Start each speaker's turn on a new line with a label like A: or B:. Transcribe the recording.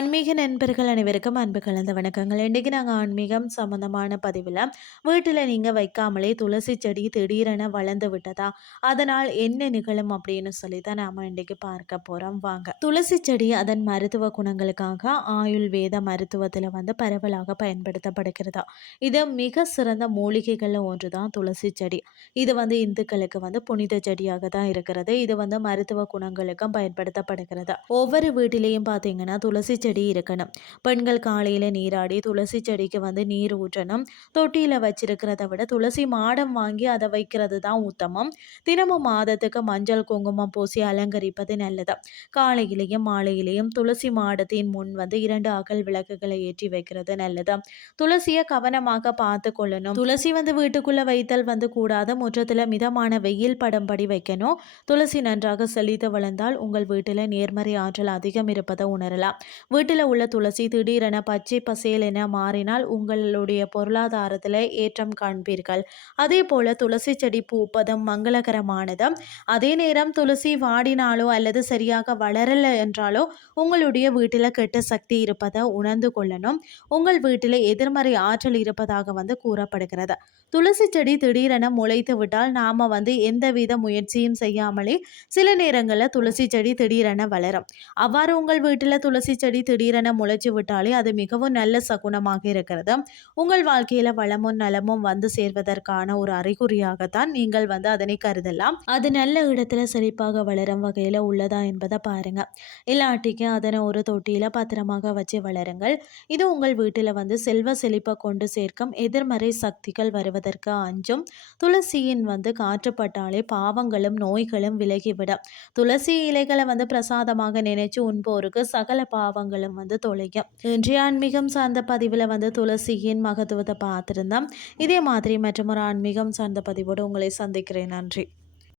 A: ஆன்மீக நண்பர்கள் அனைவருக்கும் அன்பு கலந்த வணக்கங்கள். இன்றைக்கு நாங்கள் ஆன்மீகம் சம்மந்தமான பதிவில் வீட்டில் நீங்கள் வைக்காமலே துளசி செடி திடீரென வளர்ந்து விட்டதா? அதனால் என்ன நிகழும் அப்படின்னு சொல்லி தான் நாம் இன்றைக்கி பார்க்க போகிறோம் வாங்க. துளசி செடி அதன் மருத்துவ குணங்களுக்காக ஆயுள் வேத மருத்துவத்தில் வந்து பரவலாக பயன்படுத்தப்படுகிறதா? இது மிக சிறந்த மூலிகைகளில் ஒன்று தான் துளசி செடி. இது வந்து இந்துக்களுக்கு வந்து புனித செடியாக தான் இருக்கிறது. இது வந்து மருத்துவ குணங்களுக்கும் பயன்படுத்தப்படுகிறது? ஒவ்வொரு வீட்டிலையும் பார்த்தீங்கன்னா துளசி செடி இருக்கணும். பெண்கள் காலையில் நீராடி துளசி செடிக்கு வந்து நீர் ஊற்றணும். தொட்டியில் வச்சிருக்கிறத விட துளசி மாடம் வாங்கி அதை வைக்கிறது தான் உத்தமம். தினமும் மாதத்துக்கு மஞ்சள் குங்குமம் பூசி அலங்கரிப்பது நல்லது. காலையிலையும் மாலையிலையும் துளசி மாடத்தின் முன் வந்து இரண்டு அகல் விளக்குகளை ஏற்றி வைக்கிறது நல்லது. துளசியை கவனமாக பார்த்து கொள்ளணும். துளசி வந்து வீட்டுக்குள்ள வைத்தல் வந்து கூடாது. முற்றத்தில் மிதமான வெயில் படம்படி வைக்கணும். துளசி நன்றாக செழித்து வளர்ந்தால் உங்கள் வீட்டில் நேர்மறை ஆற்றல் அதிகம் இருப்பதை உணரலாம். வீட்டில் உள்ள துளசி திடீரென பச்சை பசேல் என மாறினால் உங்களுடைய பொருளாதாரத்தில் ஏற்றம் காண்பீர்கள். அதே போல் துளசி செடி பூப்பதும் மங்களகரமானது. அதே நேரம் துளசி வாடினாலோ அல்லது சரியாக வளரலை என்றாலோ உங்களுடைய வீட்டில் கெட்ட சக்தி இருப்பதை உணர்ந்து கொள்ளணும். உங்கள் வீட்டில் எதிர்மறை ஆற்றல் இருப்பதாக வந்து கூறப்படுகிறது. துளசி செடி திடீரென முளைத்து விட்டால் நாம் வந்து எந்தவித முயற்சியும் செய்யாமலே சில நேரங்களில் துளசி செடி திடீரென வளரும். அவ்வாறு உங்கள் வீட்டில் துளசி செடி திடீரென முளைச்சி விட்டாலே அது மிகவும் நல்ல சகுனமாக இருக்கிறது. உங்கள் வாழ்க்கையில் வளமும் நலமும் வந்து சேர்வதற்கான ஒரு அறிகுறியாகத்தான் நீங்கள் வந்து அதனை கருதலாம். அது நல்ல இடத்துல செழிப்பாக வளரும் வகையில் உள்ளதா என்பதை பாருங்க. இல்லாட்டிக்கு அதனை ஒரு தொட்டியில் பத்திரமாக வச்சு வளருங்கள். இது உங்கள் வீட்டில் வந்து செல்வ செழிப்பை கொண்டு சேர்க்கும் எதிர்மறை சக்திகள் வருவதற்கு அஞ்சும். துளசியின் வந்து காற்றுப்பட்டாலே பாவங்களும் நோய்களும் விலகிவிடும். துளசி இலைகளை வந்து பிரசாதமாக நினைச்சு உண்போருக்கு சகல பாவங்கள் பாவங்களும் வந்து தொலைக்கும் இன்றைய ஆன்மீகம் சார்ந்த பதிவில் வந்து துளசியின் மகத்துவத்தை பார்த்துருந்தோம். இதே மாதிரி மற்றும் ஒரு ஆன்மீகம் சார்ந்த பதிவோடு உங்களை சந்திக்கிறேன். நன்றி.